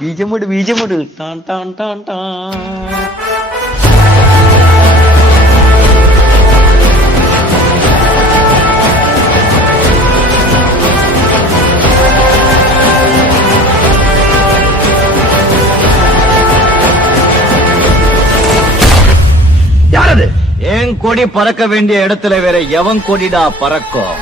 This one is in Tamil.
பீஜமுடு டான் டான் டான் டான். யாரது? என் கொடி பறக்க வேண்டிய இடத்துல வேற எவன் கொடிடா பறக்கும்?